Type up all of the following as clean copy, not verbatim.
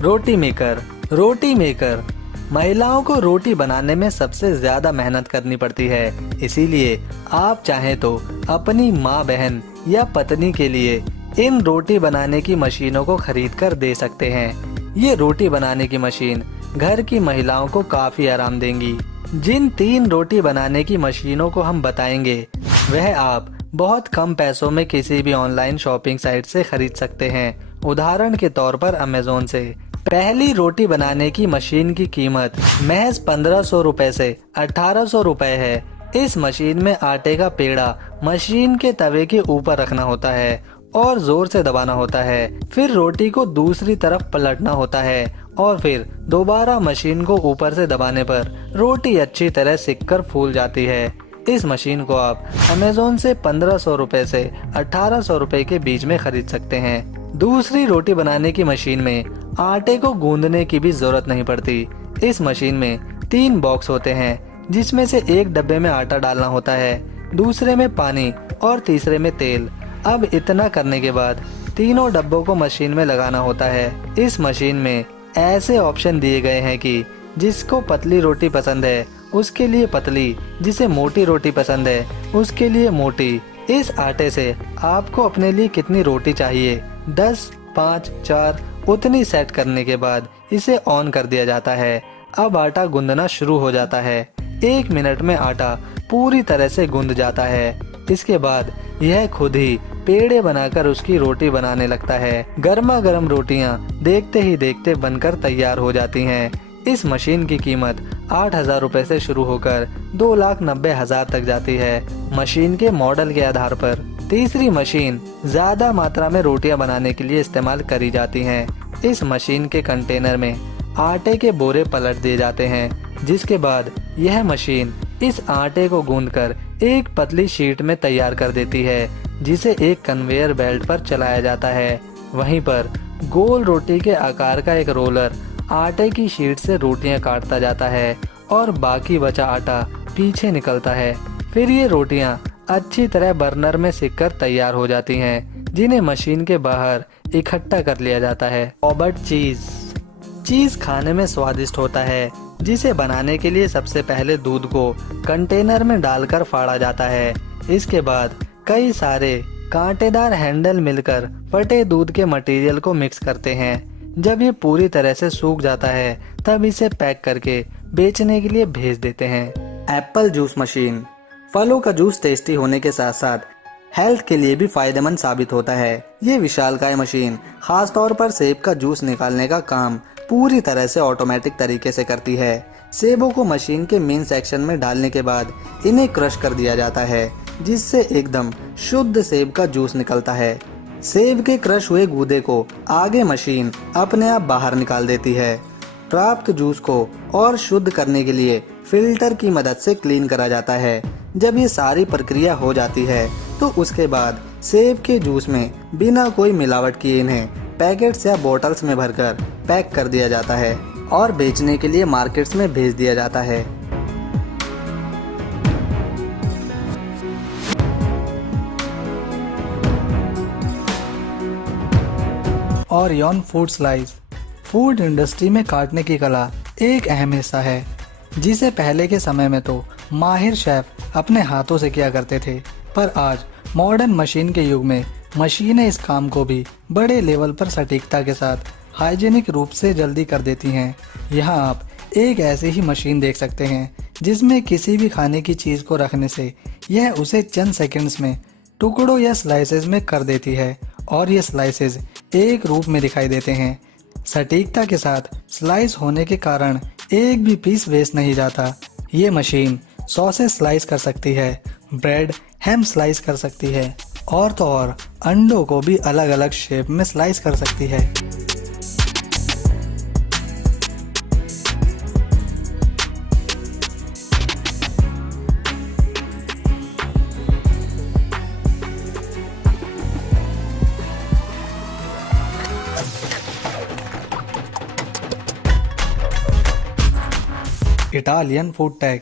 रोटी maker महिलाओं को रोटी बनाने में सबसे ज्यादा मेहनत करनी पड़ती है। इसीलिए आप चाहें तो अपनी माँ, बहन या पत्नी के लिए इन रोटी बनाने की मशीनों को खरीद कर दे सकते हैं। ये रोटी बनाने की मशीन घर की महिलाओं को काफी आराम देंगी। जिन 3 रोटी बनाने की मशीनों को हम बताएंगे वह आप बहुत कम पैसों में किसी भी ऑनलाइन शॉपिंग साइट से खरीद सकते हैं। उदाहरण के तौर पर अमेज़न से। पहली रोटी बनाने की मशीन की कीमत महज 1500 रुपए से 1800 रुपए है। इस मशीन में आटे का पेड़ा मशीन के तवे के ऊपर रखना होता है और जोर से दबाना होता है। फिर रोटी को दूसरी तरफ पलटना होता है और फिर दोबारा मशीन को ऊपर से दबाने पर रोटी अच्छी तरह सिककर फूल जाती है। इस मशीन को आप अमेज़न से 1500 रुपए से 1800 रुपए के बीच में खरीद सकते हैं। दूसरी रोटी बनाने की मशीन में आटे को गूंदने की भी जरूरत नहीं पड़ती। इस मशीन में 3 बॉक्स होते हैं जिसमें से एक डब्बे में आटा डालना होता है, दूसरे में पानी और तीसरे में तेल। अब इतना करने के बाद तीनों डब्बों को मशीन में लगाना होता है। इस मशीन में ऐसे ऑप्शन दिए गए हैं कि जिसको पतली रोटी पसंद है उसके लिए पतली, जिसे मोटी रोटी पसंद है उसके लिए मोटी। इस आटे से आपको अपने लिए कितनी रोटी चाहिए 10, 5, 4 उतनी सेट करने के बाद इसे ऑन कर दिया जाता है। अब आटा गूंदना शुरू हो जाता है। 1 मिनट में आटा पूरी तरह से गूंद जाता है। इसके बाद यह खुद ही पेड़े बनाकर उसकी रोटी बनाने लगता है। गर्मा गर्म रोटियां देखते ही देखते बनकर तैयार हो जाती हैं। इस मशीन की कीमत 8000 रुपए से शुरू होकर 2,90,000 तक जाती है, मशीन के मॉडल के आधार पर। तीसरी मशीन ज्यादा मात्रा में रोटियां बनाने के लिए इस्तेमाल करी जाती हैं। इस मशीन के कंटेनर में आटे के बोरे पलट दिए जाते हैं, जिसके बाद यह मशीन इस आटे को गूंदकर एक पतली शीट में तैयार कर देती है, जिसे एक कन्वेयर बेल्ट पर चलाया जाता है। वहीं पर गोल रोटी के आकार का एक रोलर आटे की शीट से रोटियां काटता जाता है और बाकी बचा आटा पीछे निकलता है। फिर ये रोटियां अच्छी तरह बर्नर में सिककर तैयार हो जाती हैं, जिन्हें मशीन के बाहर इकट्ठा कर लिया जाता है। रॉबर्ट चीज खाने में स्वादिष्ट होता है, जिसे बनाने के लिए सबसे पहले दूध को कंटेनर में डालकर फाड़ा जाता है। इसके बाद कई सारे कांटेदार हैंडल मिलकर फटे दूध के मटेरियल को मिक्स करते हैं। जब ये पूरी तरह से सूख जाता है तब इसे पैक करके बेचने के लिए भेज देते हैं। एप्पल जूस मशीन फलों का जूस टेस्टी होने के साथ साथ हेल्थ के लिए भी फायदेमंद साबित होता है। ये विशालकाय मशीन खास तौर पर सेब का जूस निकालने का काम पूरी तरह से ऑटोमेटिक तरीके से करती है। सेबों को मशीन के मेन सेक्शन में डालने के बाद इन्हें क्रश कर दिया जाता है, जिससे एकदम शुद्ध सेब का जूस निकलता है। सेब के क्रश हुए गूदे को आगे मशीन अपने आप बाहर निकाल देती है। प्राप्त जूस को और शुद्ध करने के लिए फिल्टर की मदद से क्लीन करा जाता है। जब ये सारी प्रक्रिया हो जाती है तो उसके बाद सेब के जूस में बिना कोई मिलावट किए इन्हें पैकेट्स या बोतल्स में भरकर पैक कर दिया जाता है और बेचने के लिए मार्केट्स में भेज दिया जाता है। Orion food slice food industry में काटने की कला एक अहम हिस्सा है, जिसे पहले के समय में तो माहिर शेफ अपने हाथों से किया करते थे, पर आज मॉडर्न मशीन के युग में मशीनें इस काम को भी बड़े लेवल पर सटीकता के साथ हाइजीनिक रूप से जल्दी कर देती हैं। यहाँ आप एक ऐसी ही मशीन देख सकते हैं जिसमें किसी भी खाने की चीज़ को रखने से यह उसे चंद सेकंड्स में टुकड़ों या स्लाइसेस में कर देती है और ये स्लाइसेस एक रूप में दिखाई देते हैं। सटीकता के साथ स्लाइस होने के कारण एक भी पीस वेस्ट नहीं जाता। ये मशीन सॉसेस स्लाइस कर सकती है, ब्रेड, हैम स्लाइस कर सकती है और तो और अंडों को भी अलग अलग शेप में स्लाइस कर सकती है। इटालियन फूड टैग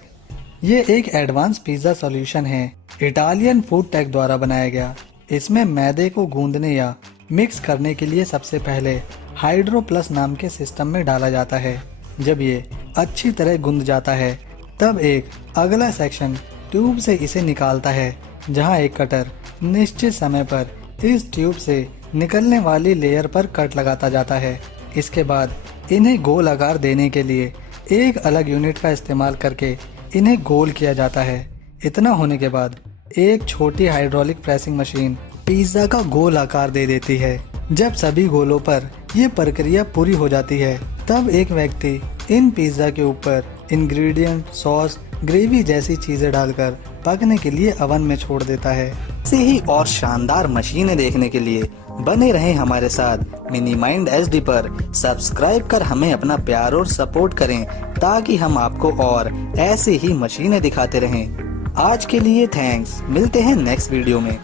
ये एक एडवांस पिज्जा सॉल्यूशन है। इटालियन फूड टैग द्वारा बनाया गया। इसमें मैदे को गूंदने या मिक्स करने के लिए सबसे पहले हाइड्रो प्लस नाम के सिस्टम में डाला जाता है। जब ये अच्छी तरह गुंद जाता है तब एक अगला सेक्शन ट्यूब से इसे निकालता है, जहां एक कटर निश्चित समय पर इस ट्यूब से निकलने वाली लेयर पर कट लगाता जाता है। इसके बाद इन्हें गोल आकार देने के लिए एक अलग यूनिट का इस्तेमाल करके इन्हें गोल किया जाता है। इतना होने के बाद एक छोटी हाइड्रोलिक प्रेसिंग मशीन पिज्जा का गोल आकार दे देती है। जब सभी गोलों पर यह प्रक्रिया पूरी हो जाती है तब एक व्यक्ति इन पिज्जा के ऊपर इंग्रेडिएंट, सॉस, ग्रेवी जैसी चीजें डालकर पकने के लिए ओवन में छोड़ देता है। ऐसे ही और शानदार मशीनें देखने के लिए बने रहें हमारे साथ मिनी माइंड HD पर सब्सक्राइब कर हमें अपना प्यार और सपोर्ट करें, ताकि हम आपको और ऐसे ही मशीनें दिखाते रहें। आज के लिए थैंक्स, मिलते हैं नेक्स्ट वीडियो में।